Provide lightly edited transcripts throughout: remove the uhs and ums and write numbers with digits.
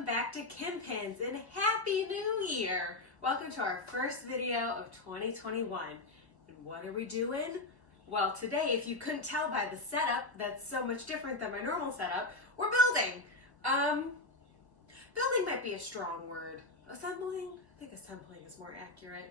welcome back to Kim Pins and Happy New Year! Welcome to our first video of 2021. And what are we doing? Well, today, if you couldn't tell by the setup, that's so much different than my normal setup, we're building. Building might be a strong word. Assembling? I think assembling is more accurate.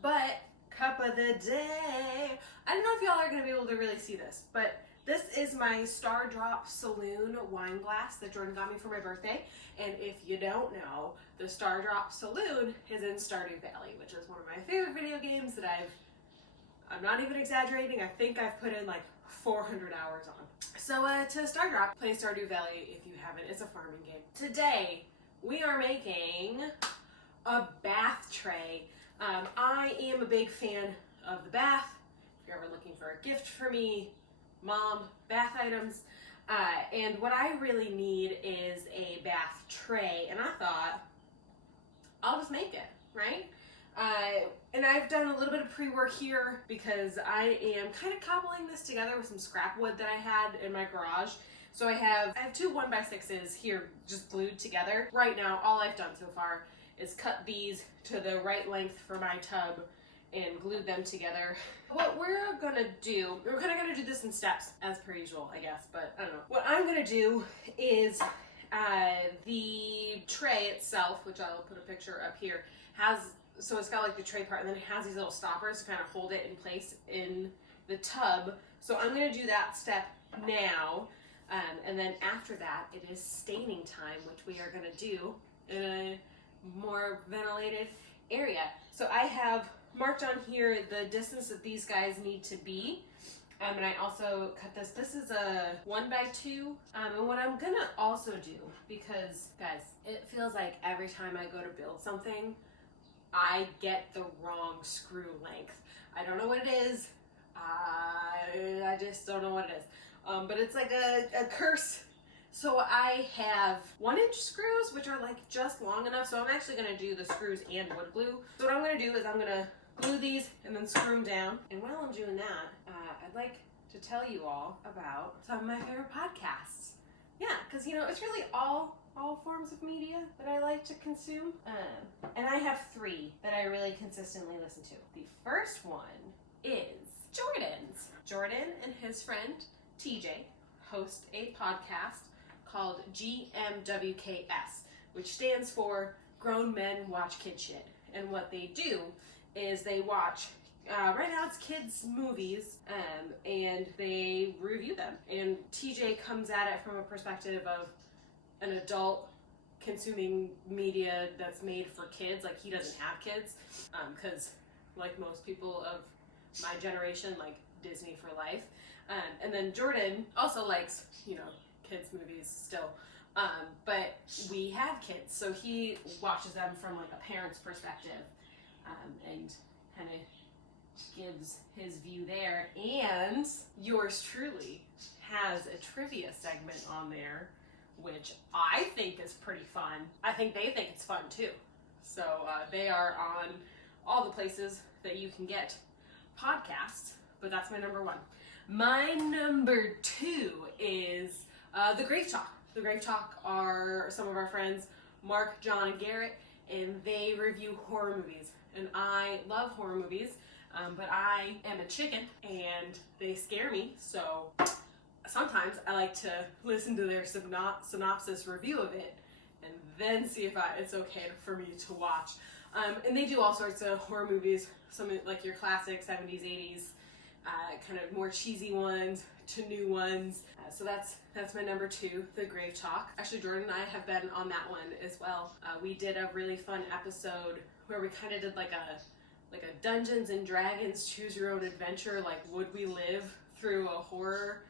But cup of the day. I don't know if y'all are going to be able to really see this, but this is my Star Drop Saloon wine glass that Jordan got me for my birthday. And if you don't know, the Star Drop Saloon is in Stardew Valley, which is one of my favorite video games that I'm not even exaggerating, I think I've put in like 400 hours on. So to Star Drop, play Stardew Valley if you haven't. It's a farming game. Today, we are making a bath tray. I am a big fan of the bath. If you're ever looking for a gift for me, mom, bath items, and what I really need is a bath tray, and I thought I'll just make it, right? And I've done a little bit of pre-work here because I am kind of cobbling this together with some scrap wood that I had in my garage. So I have 2 1x6s here just glued together. Right now, all I've done so far is cut these to the right length for my tub and glued them together. What we're gonna do, we're kind of gonna do this in steps as per usual, I guess, but I don't know. What I'm gonna do is the tray itself, which I'll put a picture up here, so it's got like the tray part and then it has these little stoppers to kind of hold it in place in the tub. So I'm gonna do that step now. And then after that, it is staining time, which we are gonna do in a more ventilated area. So I have marked on here the distance that these guys need to be. And I also cut this. This is a 1x2. And what I'm gonna also do, because guys, it feels like every time I go to build something, I get the wrong screw length. I don't know what it is. I just don't know what it is. But it's like a curse. So I have 1-inch screws, which are like just long enough. So I'm actually gonna do the screws and wood glue. So what I'm gonna do is I'm gonna glue these and then screw them down. And while I'm doing that, I'd like to tell you all about some of my favorite podcasts. Yeah, because it's really all forms of media that I like to consume. And I have 3 that I really consistently listen to. The first one is Jordan's. Jordan and his friend TJ host a podcast called GMWKS, which stands for Grown Men Watch Kid Shit. And what they do is they watch, right now it's kids' movies, and they review them. And TJ comes at it from a perspective of an adult consuming media that's made for kids. Like, he doesn't have kids, because like most people of my generation, like Disney for life. And then Jordan also likes, kids movies still. But we have kids, so he watches them from like a parent's perspective, and kind of gives his view there. And yours truly has a trivia segment on there, which I think is pretty fun. I think they think it's fun too. So they are on all the places that you can get podcasts, but that's my number 1. My number 2 is the Gravetalk. The Gravetalk are some of our friends, Mark, John, and Garrett, and they review horror movies. And I love horror movies, but I am a chicken, and they scare me, so sometimes I like to listen to their synopsis review of it, and then see if it's okay for me to watch. And they do all sorts of horror movies, some like your classic 70s, 80s, kind of more cheesy ones to new ones. So that's my number 2, the Gravetalk. Actually, Jordan and I have been on that one as well. We did a really fun episode where we kind of did like a Dungeons and Dragons choose your own adventure, like would we live through a horror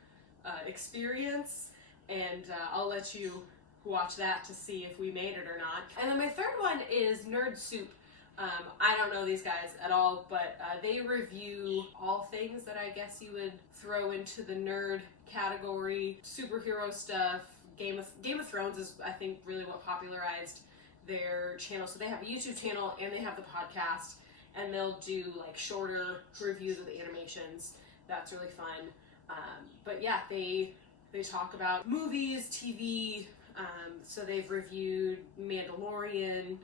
experience, and I'll let you watch that to see if we made it or not. And then my third one is Nerd Soup. I don't know these guys at all, but they review all things that I guess you would throw into the nerd category. Superhero stuff. Game of Thrones is, I think, really what popularized their channel. So they have a YouTube channel and they have the podcast, and they'll do like shorter reviews of the animations. That's really fun. But yeah, they talk about movies, TV, So they've reviewed Mandalorian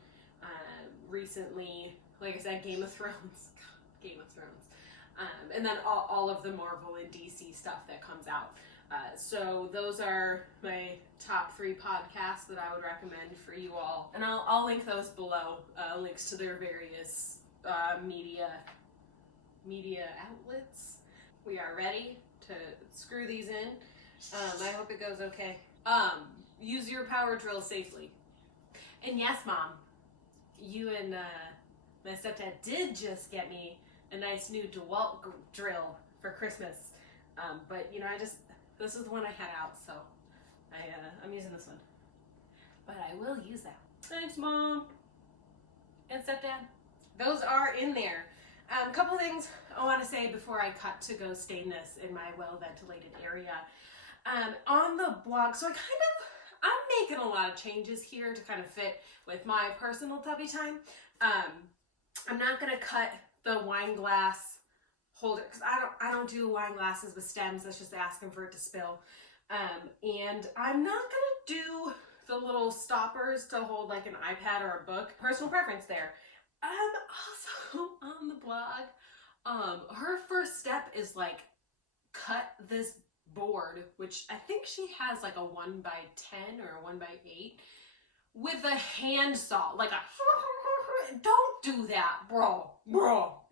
recently, like I said, Game of Thrones. Game of Thrones. And then all of the Marvel and DC stuff that comes out. So those are my top 3 podcasts that I would recommend for you all. And I'll link those below, links to their various media outlets. We are ready to screw these in. I hope it goes okay. Use your power drill safely. And yes, Mom, you and my stepdad did just get me a nice new DeWalt drill for Christmas. But you know, this is the one I had out, so I'm using this one. But I will use that. Thanks, Mom. And stepdad. Those are in there. A couple things I want to say before I cut to go stain this in my well-ventilated area. On the blog, so I'm making a lot of changes here to kind of fit with my personal tubby time. I'm not gonna cut the wine glass holder because I don't do wine glasses with stems. That's just asking for it to spill. And I'm not gonna do the little stoppers to hold like an iPad or a book. Personal preference there. Also on the blog, her first step is like cut this board, which I think she has like a 1x10 or a 1x8 with a handsaw, like a don't do that, bro,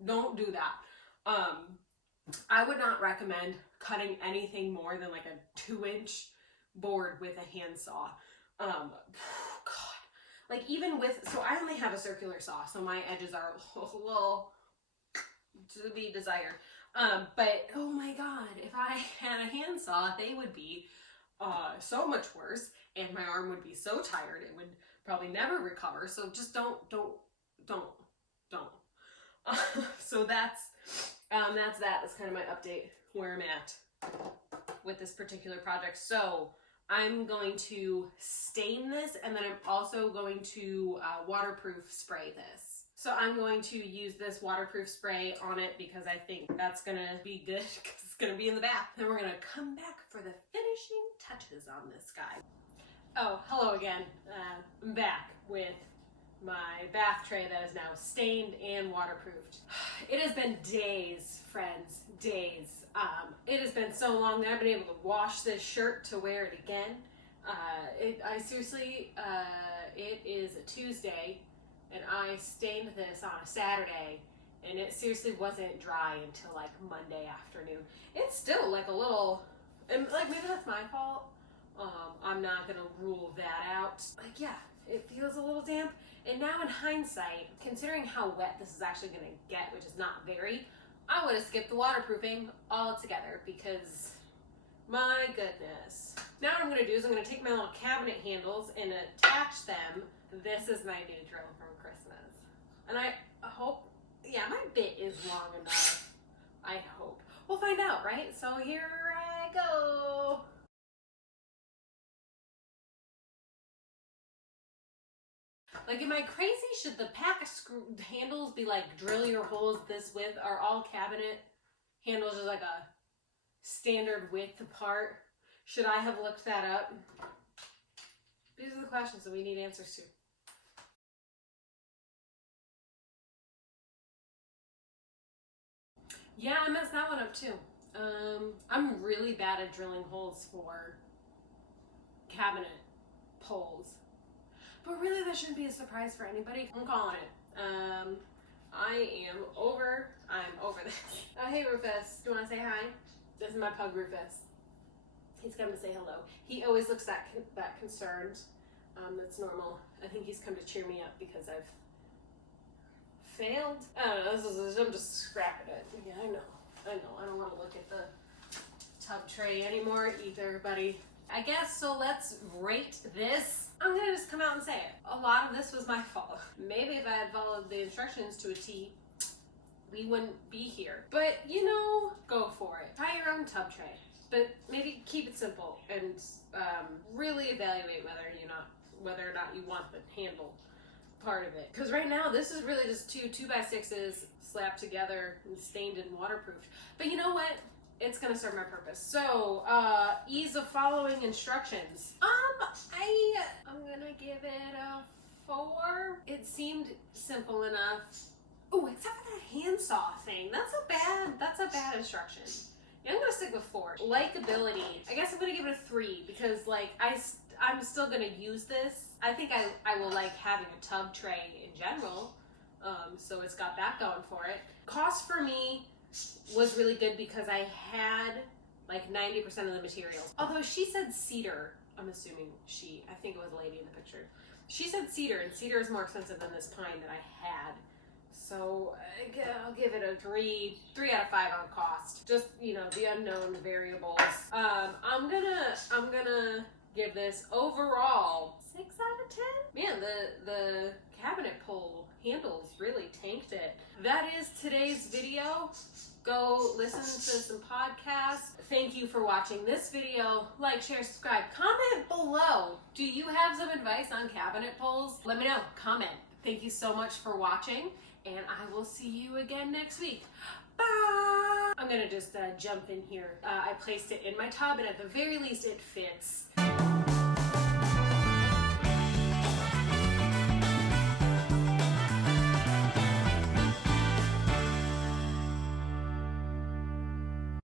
don't do that. I would not recommend cutting anything more than like a 2-inch board with a handsaw. God, like even with, so I only have a circular saw, so my edges are a little to be desired. But oh my God, if I had a handsaw, they would be so much worse, and my arm would be so tired it would probably never recover. So just don't. So that's that. That's kind of my update where I'm at with this particular project. So I'm going to stain this, and then I'm also going to waterproof spray this. So I'm going to use this waterproof spray on it because I think that's gonna be good because it's gonna be in the bath. Then we're gonna come back for the finishing touches on this guy. Oh, hello again. I'm back with my bath tray that is now stained and waterproofed. It has been days, friends, days. It has been so long that I've been able to wash this shirt to wear it again. I seriously, it is a Tuesday, and I stained this on a Saturday, and it seriously wasn't dry until like Monday afternoon. It's still like a little, and like maybe that's my fault. I'm not gonna rule that out. Like, yeah, it feels a little damp. And now in hindsight, considering how wet this is actually gonna get, which is not very, I would have skipped the waterproofing altogether because my goodness. Now what I'm gonna do is I'm gonna take my little cabinet handles and attach them. This is my new drill from Christmas. And I hope, yeah, my bit is long enough. I hope. We'll find out, right? So here I go. Like, am I crazy? Should the pack of screw handles be like drill your holes this width? Are all cabinet handles just like a standard width apart? Should I have looked that up? These are the questions that we need answers to. Yeah, I messed that one up too. I'm really bad at drilling holes for cabinet poles. But really, that shouldn't be a surprise for anybody. I'm calling it. I'm over this. Hey Rufus, do you want to say hi? This is my pug Rufus. He's come to say hello. He always looks that concerned. That's normal. I think he's come to cheer me up because I've failed. I don't know, I'm just scrapping it. Yeah, I know. I don't want to look at the tub tray anymore either, buddy. I guess, so let's rate this. I'm gonna just come out and say it. A lot of this was my fault. Maybe if I had followed the instructions to a T, we wouldn't be here. But, you know, go for it. Try your own tub tray. But maybe keep it simple and really evaluate whether or not you want the handle part of it. Because right now, this is really just two 2x6s slapped together and stained and waterproofed. But you know what? it's gonna serve my purpose. So, ease of following instructions. I'm gonna give it a 4. It seemed simple enough. Oh, except for that handsaw thing. That's a bad instruction. Yeah, I'm gonna stick with 4. Likability. I guess I'm gonna give it a 3 because like I'm still gonna use this. I think I will like having a tub tray in general. So it's got that going for it. Cost for me was really good because I had like 90% of the materials. Although she said cedar, I'm assuming I think it was a lady in the picture. She said cedar, and cedar is more expensive than this pine that I had. So I'll give it a 3 out of 5 on cost. Just, the unknown variables. I'm gonna give this overall 6 out of 10. Man, the cabinet pull handles really tanked it. That is today's video. Go listen to some podcasts. Thank you for watching this video. Like, share, subscribe. Comment below. Do you have some advice on cabinet pulls? Let me know. Comment. Thank you so much for watching, and I will see you again next week. Bye! I'm gonna just jump in here. I placed it in my tub, and at the very least, it fits.